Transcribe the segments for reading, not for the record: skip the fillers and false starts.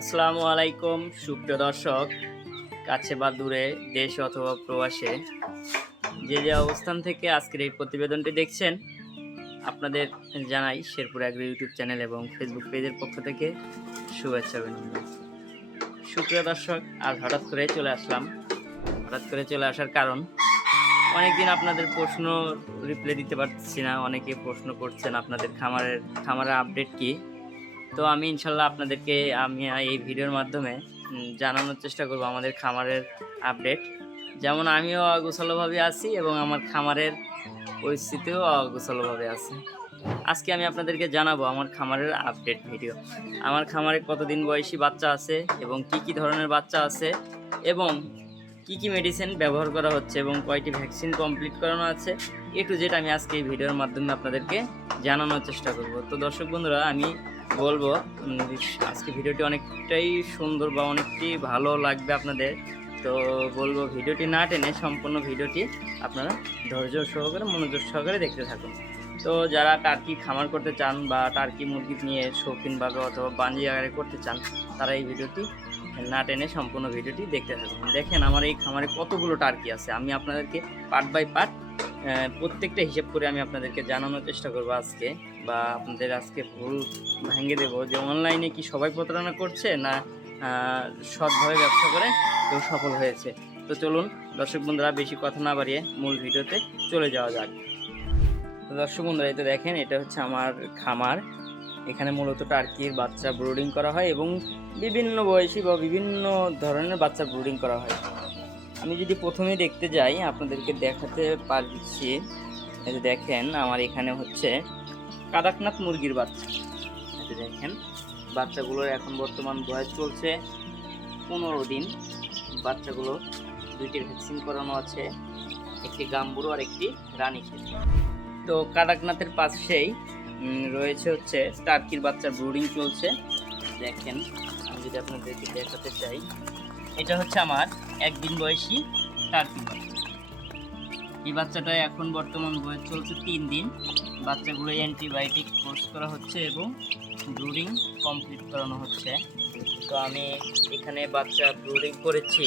আসসালামু আলাইকুম সুপ্রিয় দর্শক, কাছে বা দূরে, দেশ অথবা প্রবাসে যে যে অবস্থান থেকে আজকের এই প্রতিবেদনটি দেখছেন, আপনাদের জানাই শেরপুর অ্যাগ্রো ইউটিউব চ্যানেল এবং ফেসবুক পেজের পক্ষ থেকে শুভেচ্ছা অভিনন্দন। সুপ্রিয় দর্শক, আজ হঠাৎ করে চলে আসার কারণ, অনেকদিন আপনাদের প্রশ্ন রিপ্লাই দিতে পারছি না। অনেকে প্রশ্ন করছেন আপনাদের খামারের আপডেট কি। তো আমি ইনশাল্লাহ আপনাদেরকে এই ভিডিওর মাধ্যমে জানানোর চেষ্টা করব আমাদের খামারের আপডেট। যেমন আমিও অগোছালোভাবে আছি এবং আমার খামারের পরিস্থিতিও অগোছালোভাবে আছে। আজকে আমি আপনাদেরকে জানাবো আমার খামারের আপডেট ভিডিও। আমার খামারে কতদিন বয়সী বাচ্চা আছে এবং কি কি ধরনের বাচ্চা আছে এবং কি কি মেডিসিন ব্যবহার করা হচ্ছে এবং কয়টি ভ্যাকসিন কমপ্লিট করানো আছে, এ টু জেড আমি আজকে এই ভিডিওর মাধ্যমে আপনাদেরকে জানানোর চেষ্টা করব। তো দর্শক বন্ধুরা, আমি বলবো আজকে ভিডিওটি অনেকটাই সুন্দর বা অনেকটি ভালো লাগবে আপনাদের। তো বলবো ভিডিওটি না টেনে সম্পূর্ণ ভিডিওটি আপনারা ধৈর্য সহকারে মনোযোগ সহকারে দেখতে থাকুন। তো যারা টার্কি খামার করতে চান বা টার্কি মুরগি নিয়ে শৌখিনভাবে অথবা বাণিজ্যিক আকারে করতে চান, তারা এই ভিডিওটি না টেনে সম্পূর্ণ ভিডিওটি দেখতে থাকুন। দেখেন আমার এই খামারে কতগুলো টার্কি আছে, আমি আপনাদেরকে পার্ট বাই পার্ট প্রত্যেকটা হিসেব করে আমি আপনাদেরকে জানানোর চেষ্টা করবো আজকে, বা আপনাদের আজকে ভুল ভেঙে দেবো যে অনলাইনে কি সবাই প্রতারণা করছে না সৎভাবে ব্যবসা করে কেউ সফল হয়েছে। তো চলুন দর্শক বন্ধুরা, বেশি কথা না বাড়িয়ে মূল ভিডিওতে চলে যাওয়া যাক। তো দর্শক বন্ধুরা, এই তো দেখেন, এটা হচ্ছে আমার খামার। এখানে মূলত টার্কির বাচ্চা ব্রুডিং করা হয় এবং বিভিন্ন বয়সী বা বিভিন্ন ধরনের বাচ্চা ব্রুডিং করা হয়। আমি যদি প্রথমেই দেখতে যাই, আপনাদেরকে দেখাতে পারছি। এই যে দেখেন, আমার এখানে হচ্ছে কাদাকনাথ মুরগির বাচ্চা। এই যে দেখেন, বাচ্চাগুলোর এখন বর্তমান বয়স চলছে 15 দিন। বাচ্চাগুলো দুইটি ভ্যাকসিন করানো আছে, একটি গাম্বুরু আর একটি রানীক্ষেত। তো কাদাকনাথের পাশেই রয়েছে হচ্ছে টার্কির বাচ্চার ব্রুডিং চলছে। দেখেন, আমি যদি আপনাদেরকে দেখাতে চাই, এটা হচ্ছে আমার একদিন বয়সী টার্কি বাচ্চা। এই বাচ্চাটা এখন বর্তমান বয়স চলছে 3 দিন। বাচ্চাগুলো অ্যান্টিবায়োটিক কোর্স করা হচ্ছে এবং ব্রুডিং কমপ্লিট করানো হচ্ছে। তো আমি এখানে বাচ্চা ব্রুডিং করেছি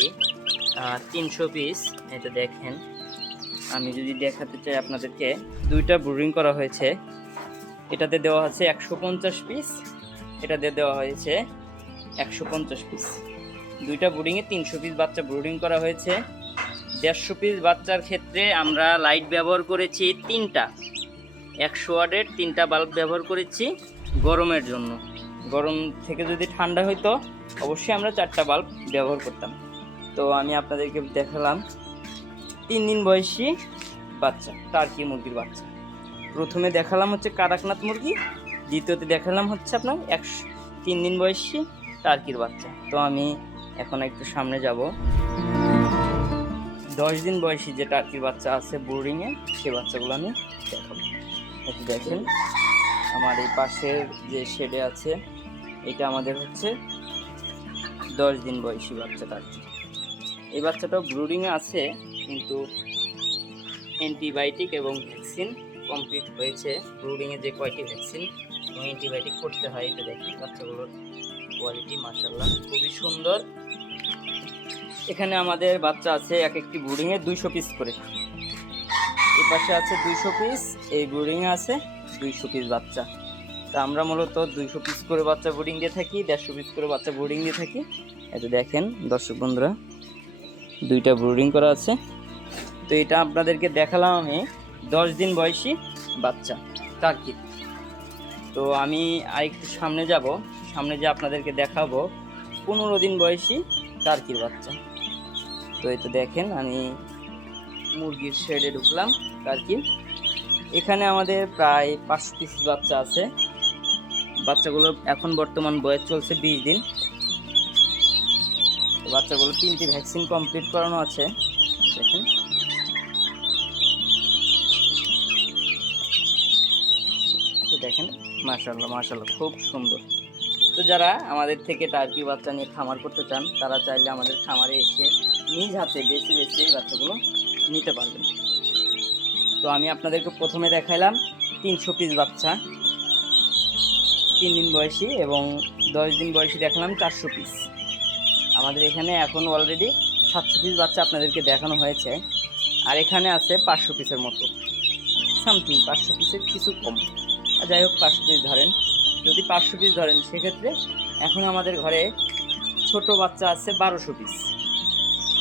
300 পিস। এটা দেখেন, আমি যদি দেখাতে চাই আপনাদেরকে, দুইটা ব্রুডিং করা হয়েছে। এটাতে দেওয়া আছে 150 পিস, এটাতে দেওয়া হয়েছে 150 পিস। দুইটা ব্রুডিংয়ে 300 পিস বাচ্চা ব্রুডিং করা হয়েছে। 150 পিস বাচ্চার ক্ষেত্রে আমরা লাইট ব্যবহার করেছি 3টা, 100 ওয়াটের 3টা বাল্ব ব্যবহার করেছি গরমের জন্য। গরম থেকে যদি ঠান্ডা হইতো অবশ্যই আমরা 4টা বাল্ব ব্যবহার করতাম। তো আমি আপনাদেরকে দেখালাম 3 দিন বয়সী বাচ্চা, টার্কি মুরগির বাচ্চা। প্রথমে দেখালাম হচ্ছে কাদাকনাথ মুরগি, দ্বিতীয়তে দেখালাম হচ্ছে আপনার 3 দিন বয়সী টার্কির বাচ্চা। তো আমি এখন একটু সামনে যাব। 10 দিন বয়সী যে টার্কির বাচ্চা আছে ব্রুডিংয়ে, সেই বাচ্চাগুলো আমি দেখাবো। একটু দেখেন, আমার এই পাশের যে শেডে আছে, এটা আমাদের হচ্ছে 10 দিন বয়সী বাচ্চা টার্কি। এই বাচ্চাটাও ব্রুডিংয়ে আছে, কিন্তু অ্যান্টিবায়োটিক এবং ভ্যাকসিন কমপ্লিট হয়েছে। ব্রুডিংয়ে যে কয়টি ভ্যাকসিন এবং অ্যান্টিবায়োটিক করতে হয়, এটা দেখি বাচ্চাগুলোর কোয়ালিটি মাশাআল্লাহ খুবই সুন্দর। এখানে আমাদের বাচ্চা আছে এক একটি ব্রুডিংয়ে 200 পিস করে। এই পাশে আছে 200 পিস, এই ব্রুডিংয়ে আছে 200 পিস বাচ্চা। তা আমরা মূলত 200 পিস করে বাচ্চা ব্রুডিং দিয়ে থাকি, 150 পিস করে বাচ্চা ব্রুডিং দিয়ে থাকি। এটা দেখেন দর্শক বন্ধুরা, দুইটা ব্রুডিং করা আছে। তো এটা আপনাদেরকে দেখালাম আমি 10 দিন বয়সী বাচ্চা টার্কি। তো আমি আরেকটু সামনে যাব, সামনে যে আপনাদেরকে দেখাবো 15 দিন বয়সী টার্কির বাচ্চা। তো এই তো দেখেন, আমি মুরগির শেডে ঢুকলাম টার্কি। এখানে আমাদের প্রায় 5 পিস বাচ্চা আছে। বাচ্চাগুলো এখন বর্তমান বয়স চলছে 20 দিন। বাচ্চাগুলো 3টি ভ্যাকসিন কমপ্লিট করানো আছে। দেখেন, দেখেন মাশাআল্লাহ মাশাআল্লাহ খুব সুন্দর। তো যারা আমাদের থেকে টার্কি বাচ্চা নিয়ে খামার করতে চান, তারা চাইলে আমাদের খামারে এসে নিজ হাতে বেছে বেছে এই বাচ্চাগুলো নিতে পারবেন। তো আমি আপনাদেরকে প্রথমে দেখাইলাম 300 পিস বাচ্চা। 3 দিন বয়সী এবং 10 দিন বয়সী দেখালাম 400 পিস। আমাদের এখানে এখন অলরেডি 700 পিস বাচ্চা আপনাদেরকে দেখানো হয়েছে, আর এখানে আছে 500 পিসের মতো, সামথিং 500 পিসের কিছু কম। যাই হোক 500 পিস ধরেন, যদি 500 পিস ধরেন সেক্ষেত্রে এখন আমাদের ঘরে ছোট বাচ্চা আছে 1200 পিস।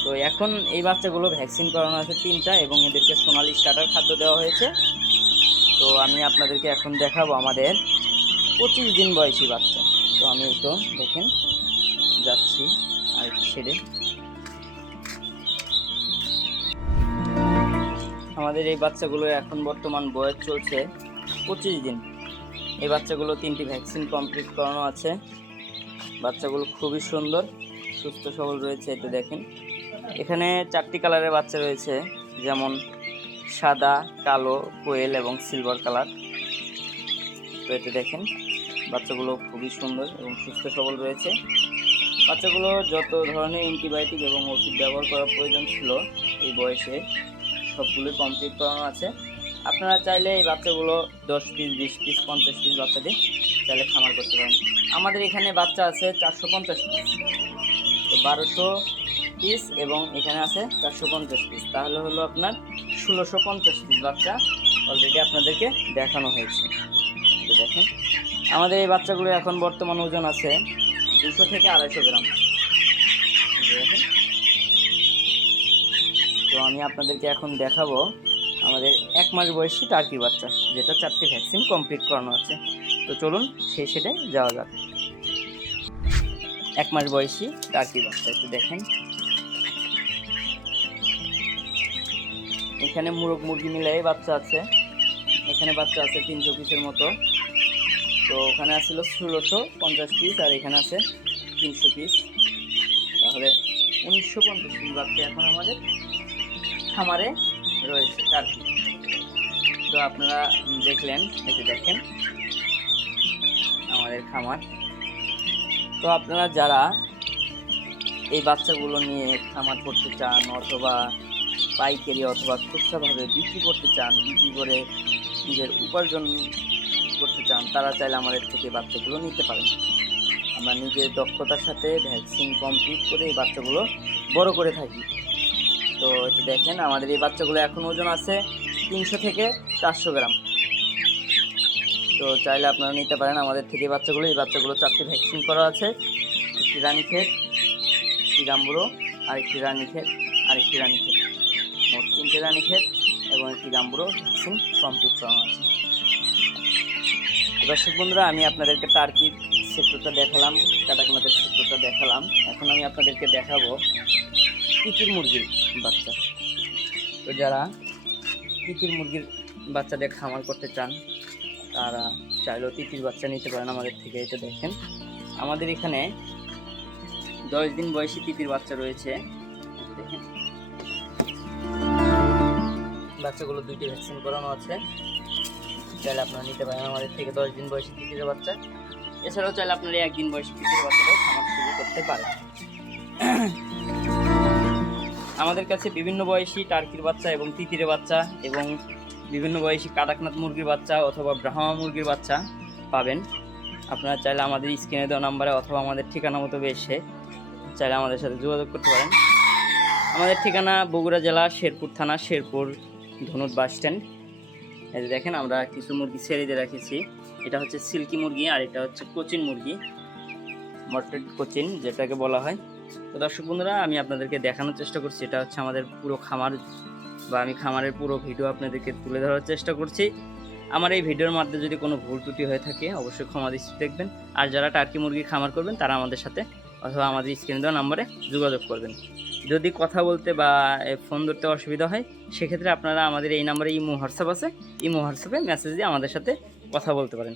তো এখন এই বাচ্চাগুলো ভ্যাকসিন করানো আছে 3টা এবং এদেরকে সোনালি স্টার্টার খাদ্য দেওয়া হয়েছে। তো আমি আপনাদেরকে এখন দেখাবো আমাদের 25 দিন বয়সী বাচ্চা। তো আমি এই তো দেখেন যাচ্ছি আর একটু ছেড়ে। আমাদের এই বাচ্চাগুলো এখন বর্তমান বয়স চলছে 25 দিন। এই বাচ্চাগুলো 3টি ভ্যাকসিন কমপ্লিট করানো আছে। বাচ্চাগুলো খুবই সুন্দর, সুস্থ সবল রয়েছে। এতে দেখেন এখানে 4টি কালারের বাচ্চা রয়েছে, যেমন সাদা, কালো, কোয়েল এবং সিলভার কালার। তো এতে দেখেন বাচ্চাগুলো খুবই সুন্দর এবং সুস্থ সবল রয়েছে। বাচ্চাগুলো যত ধরনের অ্যান্টিবায়োটিক এবং ওষুধ ব্যবহার করার প্রয়োজন ছিল এই বয়সে সবগুলোই কমপ্লিট করানো আছে। আপনারা চাইলে এই বাচ্চাগুলো 10 পিস, 20 পিস, 50 পিস বাচ্চা দিয়ে চাইলে খামার করতে পারেন। আমাদের এখানে বাচ্চা আছে 450 পিস, তো 1200 পিস এবং এখানে আছে 450 পিস, তাহলে হলো আপনার 1650 পিস বাচ্চা অলরেডি আপনাদেরকে দেখানো হয়েছে। তো দেখেন আমাদের এই বাচ্চাগুলো এখন বর্তমান ওজন আছে 200 থেকে 250 গ্রাম। দেখেন, তো আমি আপনাদেরকে এখন দেখাবো আমাদের 1 মাস বয়সী টার্কি বাচ্চা, যেটা 4টি ভ্যাকসিন কমপ্লিট করানো আছে। তো চলুন সেই সেটে যাওয়া যাক। 1 মাস বয়সী টার্কি বাচ্চা, একটু দেখেন এখানে মুরগ মুরগি মিলাই বাচ্চা আছে। এখানে বাচ্চা আছে 300 পিসের মতো। তো ওখানে আসছিল 1650 পিস আর এখানে আছে 300 পিস, তাহলে 1950 পিস বাচ্চা এখন আমাদের খামারে রয়েছে টার্কি। তো আপনারা দেখলেন, এতে দেখেন আমাদের খামার। তো আপনারা যারা এই বাচ্চাগুলো নিয়ে খামার করতে চান অথবা পাইকারি অথবা খুচরাভাবে বিক্রি করতে চান, বিক্রি করে নিজের উপার্জন করতে চান, তারা চাইলে আমাদের থেকে বাচ্চাগুলো নিতে পারেন। আমরা নিজের দক্ষতার সাথে ভ্যাকসিন কমপ্লিট করে এই বাচ্চাগুলো বড় করে থাকি। তো এটা দেখেন আমাদের এই বাচ্চাগুলো এখন ওজন আছে 300 থেকে 400 গ্রাম। তো চাইলে আপনারা নিতে পারেন আমাদের থেকে এই বাচ্চাগুলো। এই বাচ্চাগুলো 4টি ভ্যাকসিন করা আছে, একটি রানীক্ষেত, একটি গাম্বুরো, আরেকটি রানীক্ষেত, আরেকটি রানীক্ষেত, মোট 3টে রানীক্ষেত এবং একটি গাম্বুরো ভ্যাকসিন কমপ্লিট করানো আছে। দর্শক বন্ধুরা, আমি আপনাদেরকে টার্কির সেক্টরটা দেখালাম, কাটাকনাথের সেক্টরটা দেখালাম। এখন আমি আপনাদেরকে দেখাবো তিতির মুরগির বাচ্চা। তো যারা তিতির মুরগির বাচ্চা দিয়ে খামার করতে চান তারা চাইলেও তিতির বাচ্চা নিতে পারেন আমাদের থেকে। এটা দেখেন আমাদের এখানে 10 দিন বয়সী তিতির বাচ্চা রয়েছে। দেখেন বাচ্চাগুলো 2টি ভ্যাকসিন করানো আছে। চাইলে আপনারা নিতে পারেন আমাদের থেকে 10 দিন বয়সী তিতির বাচ্চা। এছাড়াও চাইলে আপনারা 1 দিন বয়সী তিতির বাচ্চাটাও খামার শুরু করতে পারেন। আমাদের কাছে বিভিন্ন বয়সী টার্কির বাচ্চা এবং তিতিরের বাচ্চা এবং বিভিন্ন বয়সী কাটাকনাথ মুরগির বাচ্চা অথবা ব্রাহ্মা মুরগির বাচ্চা পাবেন। আপনারা চাইলে আমাদের স্ক্রিনে দেওয়া নাম্বারে অথবা আমাদের ঠিকানা মতো এসে চাইলে আমাদের সাথে যোগাযোগ করতে পারেন। আমাদের ঠিকানা বগুড়া জেলা শেরপুর থানা, শেরপুর ধনুট বাস স্ট্যান্ড। এই দেখেন আমরা কিছু মুরগি ছেড়ে দিয়ে রেখেছি। এটা হচ্ছে সিল্কি মুরগি আর এটা হচ্ছে কোচিন মুরগি, মর্টেড কোচিন যেটাকে বলা হয়। তো দর্শক বন্ধুরা, আমি আপনাদেরকে দেখানোর চেষ্টা করছি, এটা হচ্ছে আমাদের পুরো খামার বা আমি খামারের পুরো ভিডিও আপনাদেরকে তুলে ধরার চেষ্টা করছি। আমার এই ভিডিওর মধ্যে যদি কোনো ভুল ত্রুটি হয়ে থাকে অবশ্যই ক্ষমা দৃষ্টি দেখবেন। আর যারা টার্কি মুরগি খামার করবেন তারা আমাদের সাথে অথবা আমাদের স্ক্রিনে দেওয়া নাম্বারে যোগাযোগ করবেন। যদি কথা বলতে বা ফোন ধরতে অসুবিধা হয় সেক্ষেত্রে আপনারা আমাদের এই নাম্বারে ইমো হোয়াটসঅ্যাপ আছে, ইমো হোয়াটসঅ্যাপে মেসেজ দিয়ে আমাদের সাথে কথা বলতে পারেন।